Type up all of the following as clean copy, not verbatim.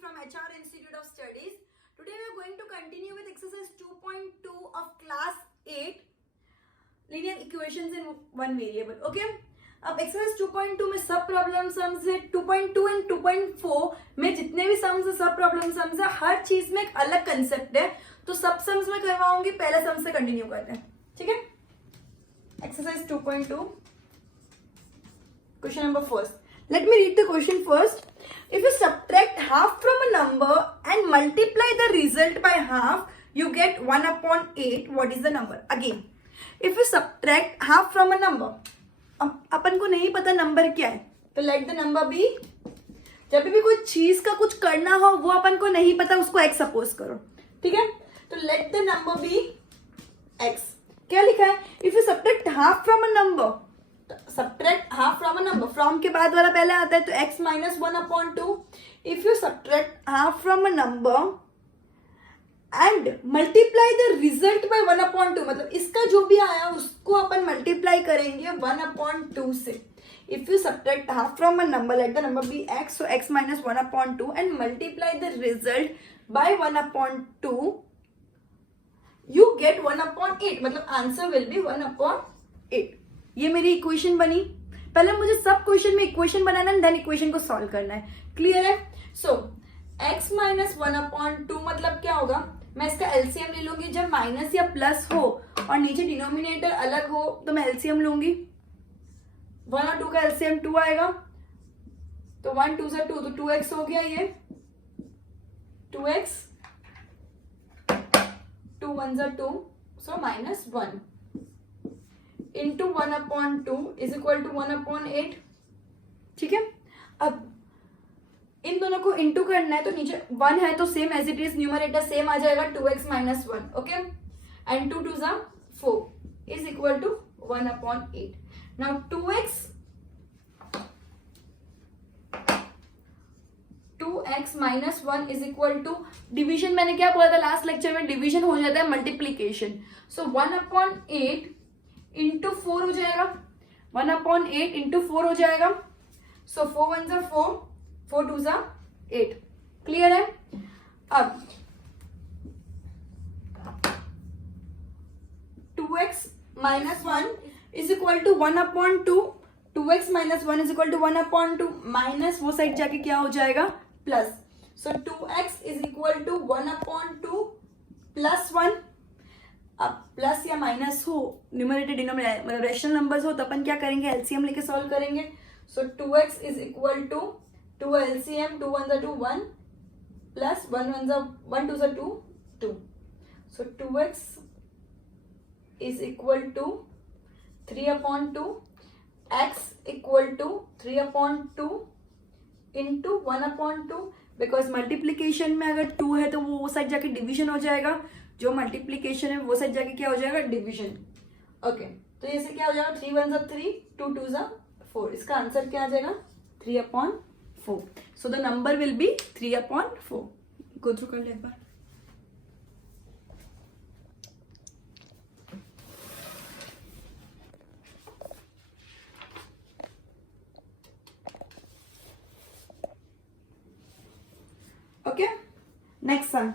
from HR Institute of Studies. Today we are going to continue with exercise 2.2 of class 8 linear equations in one variable. Okay. अब exercise 2.2 में सब problem sums है. 2.2 and 2.4 में जितने भी sums है सब प्रॉब्लम सम्स है. हर चीज में एक अलग कंसेप्ट है, तो सब सम्स में करवाऊंगी. पहले सम से कंटिन्यू करते हैं, ठीक है. Exercise 2.2 question number first. Let me read the question first. If you subtract half from a number and multiply the result by half, you get 1 upon 8. What is the number? Again, if you subtract half from a number, अपन को नहीं पता number क्या है, तो let the number be. जब भी कोई चीज का कुछ करना हो वो अपन को नहीं पता, उसको x सपोज करो, ठीक है. तो let the number be x. क्या लिखा है? If you subtract half from a number, subtract half from a number, from के बाद वाला पहले आता है, तो x minus 1/2. If you subtract half from a number and multiply the result by 1/2, मतलब इसका जो भी आया उसको अपन मल्टीप्लाई करेंगे 1/2 से. If you subtract half from a number, let the number be x, so x minus 1/2 and multiply the result by 1/2, you get 1/8, मतलब answer will be 1/8. ये मेरी इक्वेशन बनी. पहले मुझे सब क्वेश्चन में इक्वेशन बनाना है, देन इक्वेशन को सॉल्व करना है. क्लियर है? सो x माइनस 1/2 मतलब क्या होगा? मैं इसका एलसीएम ले लूंगी. जब माइनस या प्लस हो और नीचे डिनोमिनेटर अलग हो तो मैं एलसीएम लूंगी. 1 और 2 का एलसीएम 2 आएगा, तो 1 2 से 2, तो 2x हो गया. ये 2x, 2 1 से 2, so minus 1 into 1/2 is equal to 1/8. ठीक है. अब इन दोनों को इंटू करना है, तो नीचे 1 है तो same as it is, numerator same आ जाएगा, 2x minus 1. Okay. And 2 2 4 is equal to 1/8. Now 2x minus 1 is equal to, division मैंने क्या बोला था लास्ट लेक्चर में, डिविजन हो जाता है मल्टीप्लीकेशन. सो 1/8 इंटू 4 हो जाएगा, 1/8 इंटू 4 हो जाएगा. सो 4 1 जा 4, 4 2 जा 8. क्लियर है? अब 2x minus 1 is equal to 1/2. 2x minus 1 is equal to 1/2 minus, वो साइड जाके क्या हो जाएगा? Plus. So 2x is equal to 1/2 plus 1. अब प्लस या माइनस हो, न्यूमरेटर डिनोमिनेटर रेशनल नंबर्स हो, तो अपन क्या करेंगे? एलसीएम लेके सॉल्व करेंगे. So 2x is equal to 2 LCM, 2 1 2 1 plus 1 1 2 2 2. So 2x is equal to 3/2, x equal to 3/2 into 1/2. Because multiplication में अगर 2 है तो वो साइड जाके डिवीजन हो जाएगा, जो मल्टीप्लीकेशन है वो साइड जाके क्या हो जाएगा? डिवीजन. ओके. तो ये से क्या हो जाएगा? 3 1 जा 3, 2 2 जा 4. इसका आंसर क्या आ जाएगा? 3/4. So the number will be 3/4. Go through कर ले एक बार. Okay. Next sum.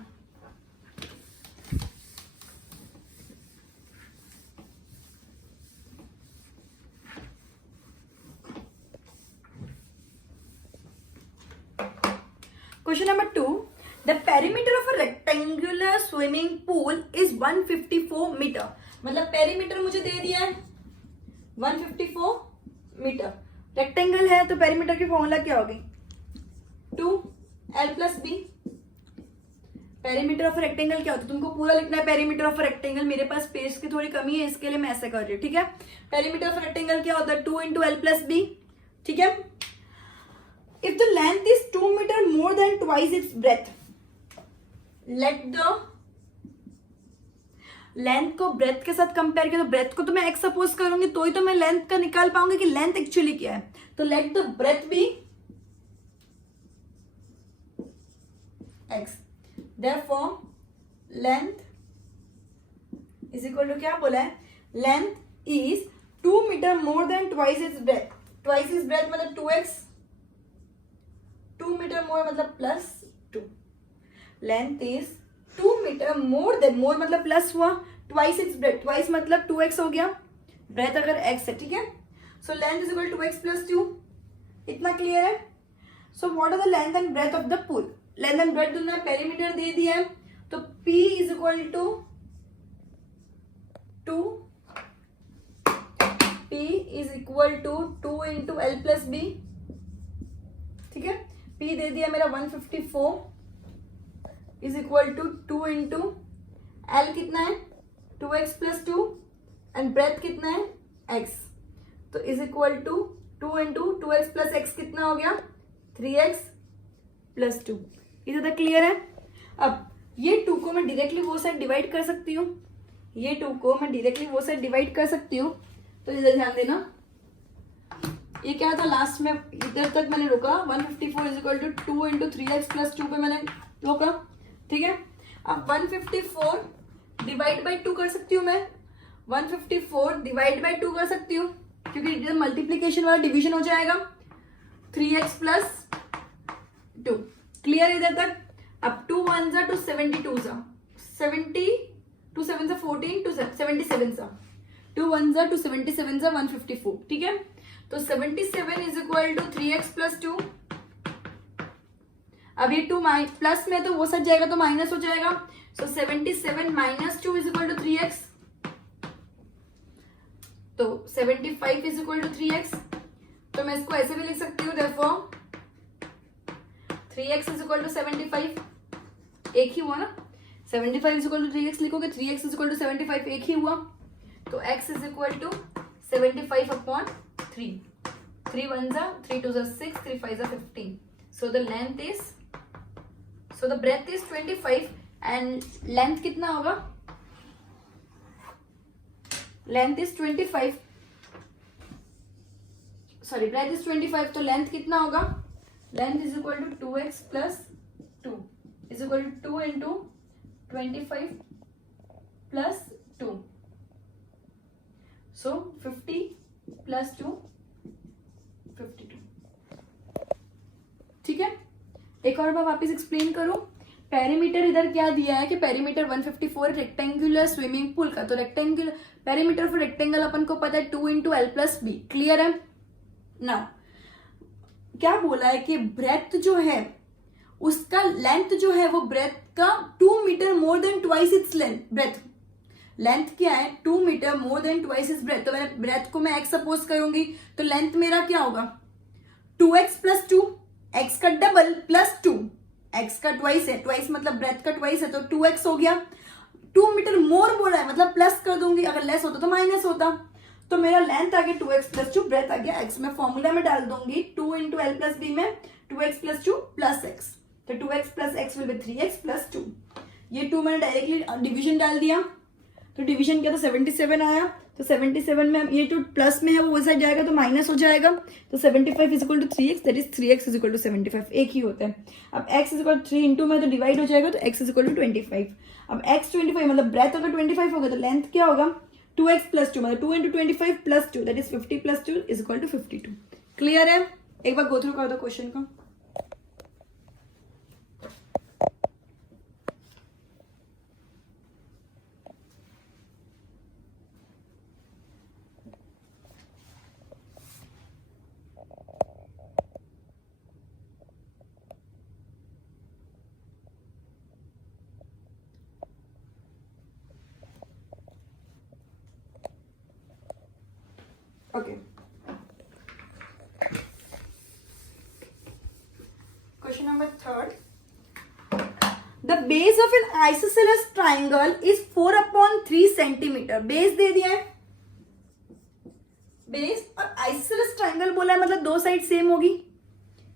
Question number 2. The perimeter of a rectangular swimming pool is 154 meter. मतलब पेरीमीटर मुझे दे दिया है 154 मीटर. रेक्टेंगल है तो पेरीमीटर की फॉर्मूला क्या होगी? 2l plus b. Perimeter of rectangle क्या होता है? तुमको पूरा लिखना है पेरीमीटर ऑफ रेक्टेंगल. मेरे पास स्पेस की थोड़ी कमी है, इसके लिए मैं ऐसे कर रही हूँ, ठीक है. पेरीमीटर ऑफ रेक्टेंगल क्या होता है? 2 इंटू एल प्लस बी. ठीक है. If the length is 2 meter more than twice its breadth, let the length को ब्रेथ के साथ कंपेयर किया, तो ब्रेथ को तो मैं x सपोज करूंगी, तो ही तो मैं लेंथ का निकाल पाऊंगी कि लेंथ एक्चुअली क्या है. तो let the breadth be x. Therefore length is equal to क्या बोला है? Length is 2 meter more than twice its breadth. Twice its breadth मतलब 2x, 2 मीटर मोर मतलब +2. Length is 2 metre more than, more मतलब plus हुआ, twice its breath, twice मतलब 2x हो गया, ब्रेथ अगर x है, ठीक है. So length is equal to 2x plus 2. इतना क्लियर है. So what are the length and breadth of the pool. Length and breadth तुमने पेरीमीटर दे दिया है, तो P is equal to 2, P is equal to 2 into L plus B. ठीक है, P दे दिया मेरा 154 is equal to 2 into L कितना है 2x प्लस 2 एंड ब्रेथ कितना है x, तो is equal to 2 into 2x plus x कितना हो गया 3x प्लस 2. ये ज्यादा क्लियर है. अब ये 2 को मैं डायरेक्टली वो साइड डिवाइड कर सकती हूँ, ये 2 को मैं डायरेक्टली वो साइड डिवाइड कर सकती हूँ. तो इधर ध्यान देना, ये क्या था लास्ट में, इधर तक मैंने रोका 154 is equal to 2 into 3x plus 2 पे मैंने रोका. ठीक है, अब 154 डिवाइड बाई 2 कर सकती हूँ मैं, 154 डिवाइड बाई 2 कर सकती हूँ क्योंकि इधर मल्टीप्लीकेशन वाला डिवीजन हो जाएगा 3x प्लस 2. क्लियर इधर तक. अब 2 1 जा 2 72 जा 70 2 7 जा 14 2 77 जा 2 1 जा 2 77 जा 154. ठीक है, तो 77 is equal to 3x plus 2. अब ये 2 प्लस में तो वो सच जाएगा तो माइनस हो जाएगा. So 77 minus 2 is equal to 3x, तो 75 इज इक्वल टू 3x. तो मैं इसको ऐसे भी लिख सकती हूँ, therefore 3x is equal to 75, एक ही हुआ ना. 75 इज इक्वल टू 3x लिखोगे, 3x इज इक्वल टू 75 एक ही हुआ. तो x is equal to 75 upon 3. 3 1 जा 3 2 जा 6 3 5 जा 15. So the length is, so the breadth is 25 and length कितना होगा, length is 25, sorry breadth is 25, तो लेंथ कितना होगा, length is equal to 2x plus 2 is equal to 2 into 25 plus 2. So 50 plus 2 52. ठीक है, एक और बार वापस एक्सप्लेन करूं. पेरीमीटर इधर क्या दिया है कि पेरीमीटर 154 रेक्टेंगुलर स्विमिंग पूल का, तो रेक्टेंगुलर पेरीमीटर फॉर रेक्टेंगल अपन को पता है 2 into L plus B. Clear है ना. क्या बोला है कि ब्रेथ जो है उसका लेंथ जो है वो ब्रेथ का 2 metre more than twice its length. Breadth length क्या है 2 metre more than twice its breadth. तो मैंने ब्रेथ को मैं x सपोज करूंगी, तो लेंथ मेरा क्या होगा 2x प्लस 2, x का डबल प्लस 2, x का ट्वाइस है, ट्वाइस मतलब ब्रेथ का ट्वाइस है तो 2x हो गया. 2 मीटर मोर बोला है मतलब प्लस कर दूंगी, अगर लेस होता तो माइनस होता. तो मेरा लेंथ आ गया 2x प्लस 2, ब्रेथ आ गया x. मैं फॉर्मूला में डाल दूंगी 2 इंटू एल प्लस बी में 2x प्लस 2 प्लस x, तो 2x plus x will be 3x plus 2. ये 2 मैंने डायरेक्टली डिवीजन डाल दिया, तो डिवीजन किया तो 77 आया. तो 77 में ये 2 प्लस में है वो साइड जाएगा तो माइनस हो जाएगा. तो 75 is equal to 3x, that is 3x is equal to 75, एक ही होता है. अब x is equal to 3 into में तो डिवाइड हो जाएगा, तो x इज इक्वल टू 25. अब x 25 मतलब ब्रेथ अगर 25 होगा तो लेंथ क्या होगा 2x प्लस 2 मतलब 2 into 25 plus 2 that is 50 plus 2 is equal to 52. Clear है. एक बार गो थ्रू कर दो क्वेश्चन को. Okay. Question number 3. The base of an isosceles triangle is 4/3 centimeter. Base दे दिया है, बेस और आइसोसेलेस ट्राइंगल बोला है मतलब दो साइड सेम होगी.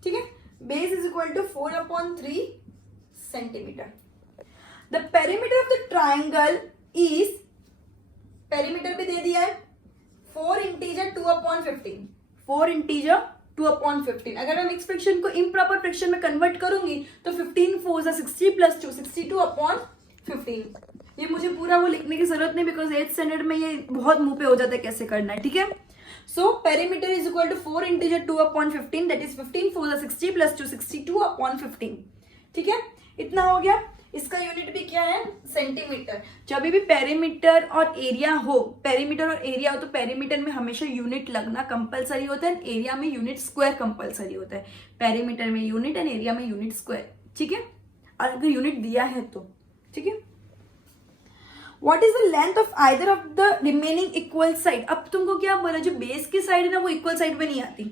ठीक है, base is equal to 4/3 centimetre. The perimeter of the triangle is, perimeter भी दे दिया है 4 इंटीजर 2/15, 4 इंटीजर 2/15. अगर मैं मिक्स फ्रैक्शन को इम्प्रॉपर फ्रैक्शन में कन्वर्ट करूंगी तो 15 4 60 प्लस 2 62/15. ये मुझे पूरा वो लिखने की जरूरत नहीं बिकॉज 8th स्टैंडर्ड में ये बहुत मुंह पे हो जाता है कैसे करना है. ठीक है, so perimeter is equal to 4 integer 2/15 that is 15 4 60 plus 2 62/15. ठीक है, इतना हो गया. इसका यूनिट भी क्या है, सेंटीमीटर। जब भी पेरीमीटर और एरिया हो, पेरीमीटर और एरिया हो तो पेरीमीटर में हमेशा यूनिट लगना कंपलसरी होता है, एरिया में यूनिट स्क्वायर कंपलसरी होता है। पेरीमीटर में यूनिट एंड एरिया में यूनिट स्क्वायर, ठीक है, और अगर यूनिट दिया है तो, ठीक है। What is the length of either of the remaining equal side? अब तुमको क्या बोला, जो बेस की साइड है ना वो इक्वल साइड में नहीं आती,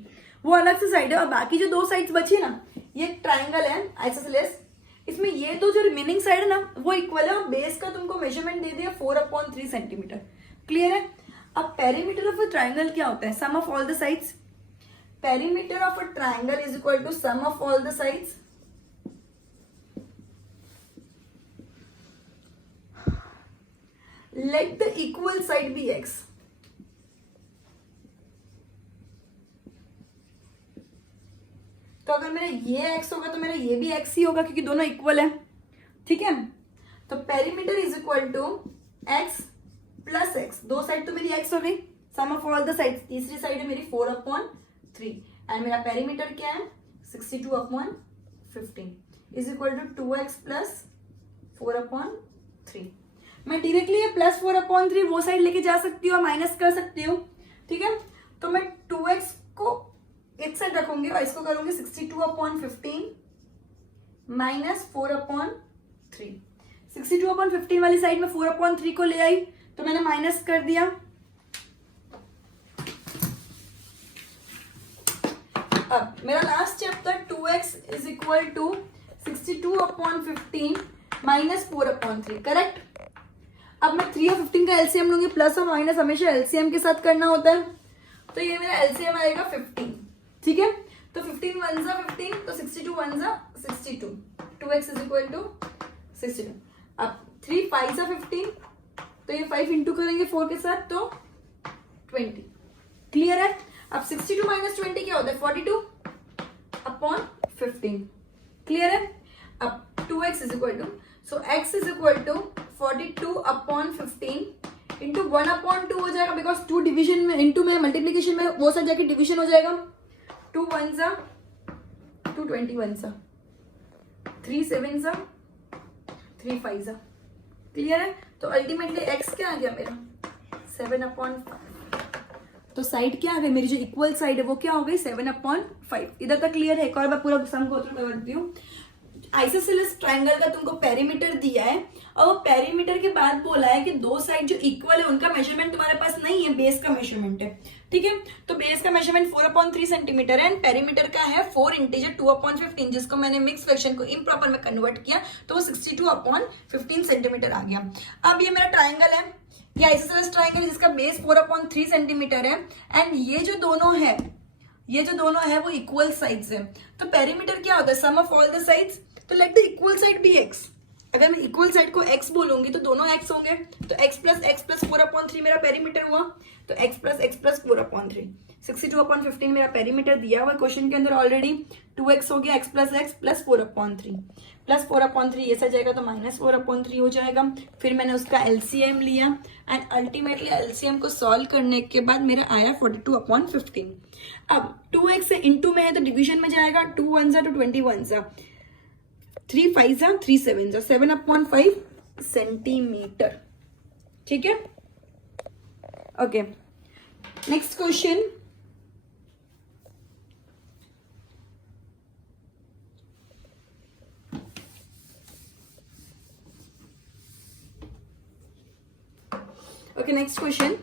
वो अलग से साइड है, और बाकी जो दो साइड्स बची ना, ये ट्राइंगल है आइसोसेलेस, इसमें ये दो जो रिमेनिंग साइड है ना वो इक्वल है, और बेस का तुमको मेजरमेंट दे दिया 4/3 सेंटीमीटर। क्लियर है। अब पेरीमीटर ऑफ अ ट्राइंगल क्या होता है, sum of all the sides. Perimeter of a triangle is equal to sum of all the sides let the equal side be x। तो अगर मेरा ये x होगा तो मेरा ये भी x ही होगा क्योंकि दोनों इक्वल है, ठीक है। तो perimeter is equal to x plus x, दो साइड तो मेरी x हो गई, sum of all the sides, तीसरी साइड है मेरी 4/3 एंड मेरा पेरीमीटर क्या है 62/15 is equal to 2x plus 4/3। मैं डायरेक्टली ये प्लस 4/3 वो साइड लेके जा सकती हूँ और माइनस कर सकती हूँ, ठीक है। तो मैं 2x को एक साइड रखूंगी और इसको करूंगी 62/15 माइनस 4/3। 62/15 वाली साइड में 4/3 को ले आई तो मैंने माइनस कर दिया। अब मेरा last chapter 2x is equal to 62/15 minus 4/3, correct. अब मैं 3 और 15 का एलसीएम लूंगी, प्लस और माइनस हमेशा एलसीएम के साथ करना होता है, तो ये मेरा एलसीएम आएगा 15, ठीक है। तो 15 1 जा 15, तो 62 1 जा 62, 2x इज इक्वल टू 62। अब 3 5 जा 15, तो ये 5 इंटू करेंगे 4 के साथ तो 20, क्लियर है। अब 62 माइनस 20 क्या होता है 42/15, क्लियर है। अब 2x is equal to, so x is equal to 42/15 into 1/2 हो जाएगा, बिकॉज 2 डिवीजन में इंटू में मल्टीप्लीकेशन में वो सब जाके डिवीजन हो जाएगा। 2 1 जा 2 21 जा 3 7 जा 3 5 जा, क्लियर है। तो अल्टीमेटली x क्या आ गया मेरा 7/5। तो साइड क्या आ गई मेरी, जो इक्वल साइड है वो क्या हो गई 7/5। इधर तक क्लियर है। एक और बार पूरा सम को करती हूँ। आइसोसेलेस ट्राइंगल का तुमको पेरीमीटर दिया है और वो पेरीमीटर के बाद बोला है कि दो साइड जो इक्वल है उनका मेजरमेंट तुम्हारे पास नहीं है, बेस का मेजरमेंट है, ठीक है। तो बेस का मेजरमेंट 4/3 सेंटीमीटर है एंड पेरीमीटर का है 4 इंटीजर 2/15, जिसको मैंने मिक्स फ्रैक्शन को इम्प्रॉपर में कन्वर्ट किया तो वो 62/15 सेंटीमीटर आ गया। अब ये मेरा ट्राइंगल है, ये आइसोसेलेस ट्राइंगल जिसका बेस 4/3 सेंटीमीटर है एंड ये जो दोनों है वो इक्वल साइड्स है। तो पेरीमीटर क्या होता है sum of all the sides. तो let the equal side be x। अगर मैं इक्वल साइड को x बोलूंगी तो दोनों x होंगे, तो x प्लस 4/3 मेरा पेरीमीटर हुआ, तो x प्लस 4/3 62/15 मेरा पेरीमीटर दिया हुआ क्वेश्चन के अंदर ऑलरेडी। 2x हो गया, x प्लस 4/3 प्लस 4/3 ये सच जाएगा तो माइनस 4/3 हो जाएगा। फिर मैंने उसका एलसीएम लिया एंड अल्टीमेटली एलसीएम को सॉल्व करने के बाद मेरा आया 42/15। अब 2x से इंटू में है तो डिवीजन में जाएगा, 2 1 जा तो 21 जा, 3 5 जा 3 7 जा 7/5 सेंटीमीटर, ठीक है। Okay, next question. Okay, next question.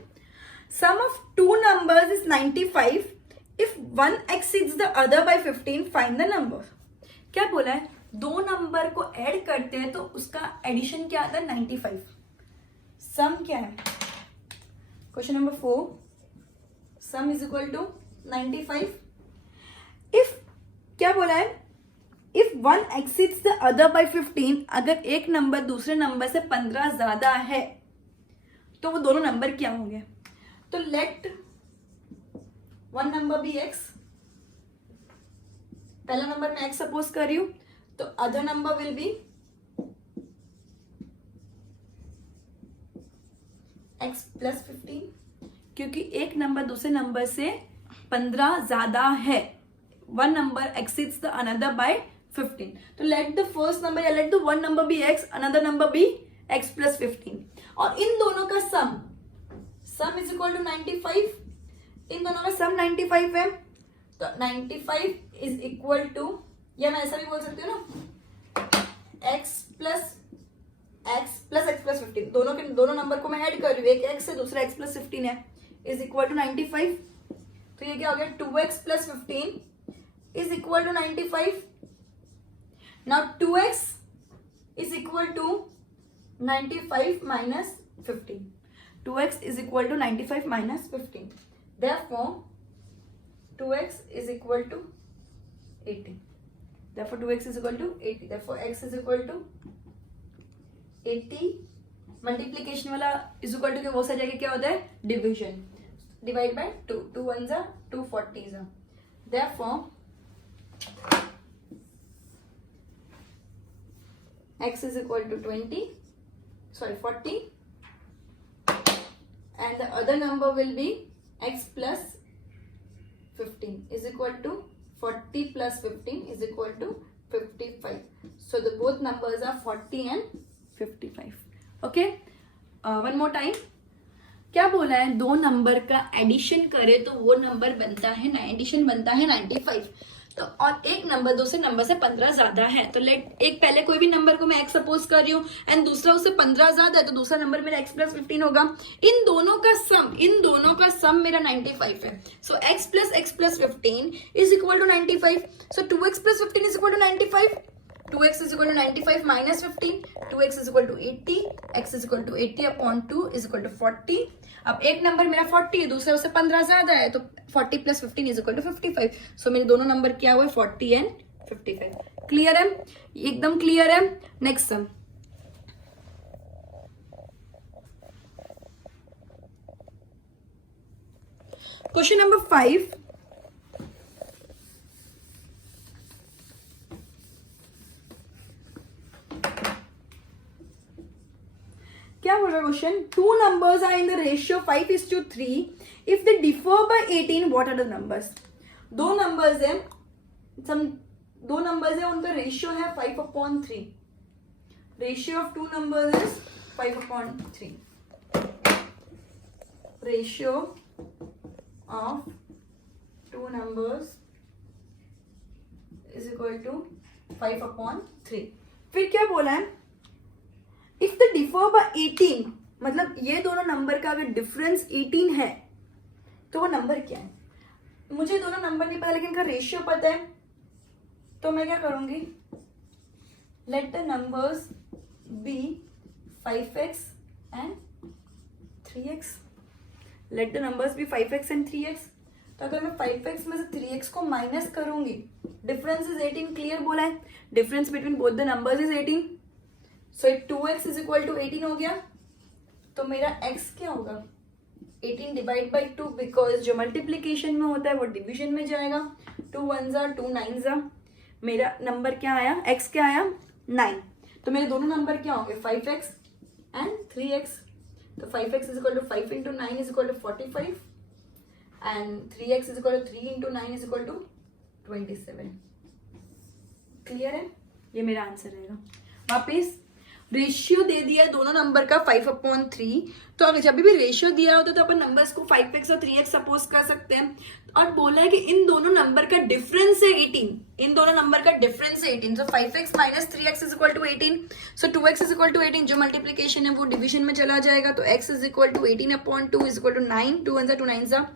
Sum of two numbers is 95. If one exceeds the other by 15, find the number. क्या बोला है, दो नंबर को ऐड करते हैं तो उसका एडिशन क्या आता है 95। सम क्या है, question number 4, sum is equal to 95। If क्या बोला है, if one exceeds the other by 15, अगर एक नंबर दूसरे नंबर से 15 ज्यादा है तो वो दोनों नंबर क्या होंगे। तो let one number be x, पहला नंबर मैं x सपोज कर रही हूं, तो other number will be x plus 15, क्योंकि एक नंबर दूसरे नंबर से 15 ज्यादा है। One number exceeds the another by 15. तो let the first number या let the one number be x, another number be x plus 15. और इन दोनों का sum is equal to 95. इन दोनों का sum 95 है, तो 95 is equal to, या मैं ऐसा भी बोल सकती हूँ ना, x plus 15. दोनों नंबर को मैं ऐड कर रही हूँ, एक x है दूसरा x plus 15 है, is equal to 95. तो ये क्या हो गया, 2x plus 15 is equal to 95. Now 2x is equal to 95 minus 15. 2x is equal to 95 minus 15. Therefore 2x is equal to 80. Therefore 2x is equal to 80. Therefore x is equal to 80. Multiplication वाला is equal to के वो सा जाके क्या होता है, division. Divide by 2. 2 1s are 2 40s are. Therefore x is equal to 40, and the other number will be x plus 15 is equal to 40 plus 15 is equal to 55. So the both numbers are 40 and 55. Okay, one more time. क्या बोला है, दो number का addition करे तो वो number बनता है, एडिशन बनता है 95. तो और एक नंबर दूसरे नंबर से 15 ज्यादा है, तो लेट एक पहले कोई भी नंबर को मैं x सपोज कर रही हूँ एंड दूसरा उससे 15 ज्यादा है, तो दूसरा नंबर मेरा x प्लस 15 होगा. इन दोनों का सम मेरा 95 है. So x plus 15 is equal to 95. So 2x plus 15 is equal to 95. 2x is equal to 95 minus 15. 2x is equal to 80. x is equal to 80 upon 2 is equal to 40. अब एक number मेरा 40 है, दूसरा उससे 15 ज्यादा है, तो 40 plus 15 is equal to 55. So मेरे दोनों नंबर क्या हुए, 40 and 55. क्लियर है, एकदम क्लियर है. Next sum. Question number 5. क्या बोल रहा है question, 2 numbers are in the ratio 5:3. If they differ by 18, what are the numbers? दो नंबर्स है, उनका रेशियो है 5/3. Ratio of 2 numbers is 5/3. Ratio of 2 numbers is equal to 5/3. फिर क्या बोला है, इफ द डिफर बाय 18, मतलब ये दोनों नंबर का अगर डिफरेंस 18 है तो वो नंबर क्या है. मुझे दोनों नंबर नहीं पता लेकिन इनका रेशियो पता है, तो मैं क्या करूंगी, let the numbers be 5x and 3x. Let the numbers be 5x and 3x. तो अगर मैं 5x में से 3x को माइनस करूंगी, डिफरेंस इज 18. क्लियर बोला है, difference between both the numbers is 18. So 2x is equal to 18 हो गया. तो मेरा x क्या होगा, 18 डिवाइड बाई 2, बिकॉज जो मल्टीप्लीकेशन में होता है वो डिवीजन में जाएगा. 2 1s are 2 9s are. मेरा नंबर क्या आया, x क्या आया, 9. तो मेरे दोनों नंबर क्या होंगे, 5x एंड 3x. तो 5x is equal to 5 into 9 is equal to 45 and 3x is equal to 3 into 9 is equal to 27. Clear है, ये मेरा आंसर रहेगा. वापिस रेशियो दे दिया है दोनों नंबर का 5/3. तो अगर जब भी रेशियो दिया होता है तो अपन नंबर्स को 5x और 3x सपोज कर सकते हैं. और बोला है कि इन दोनों नंबर का डिफरेंस है 18. इन दोनों नंबर का डिफरेंस है 18. So 5x minus 3x is equal to 18. So 2x is equal to 18. जो मल्टीप्लीकेशन है वो डिवीजन में चला जाएगा, तो x is equal to 18/2 is equal to 9. 2 1s are 2 9s are.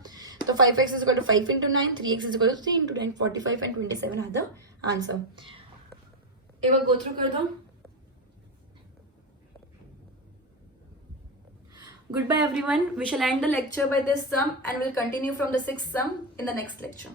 तो 5x is equal to 5 into 9. 3x is equal to 3 into 9. 45 and 27 are the answer. एक बार गो थ्रू कर दो. Goodbye everyone. We shall end the lecture by this sum and we'll continue from the 6th sum in the next lecture.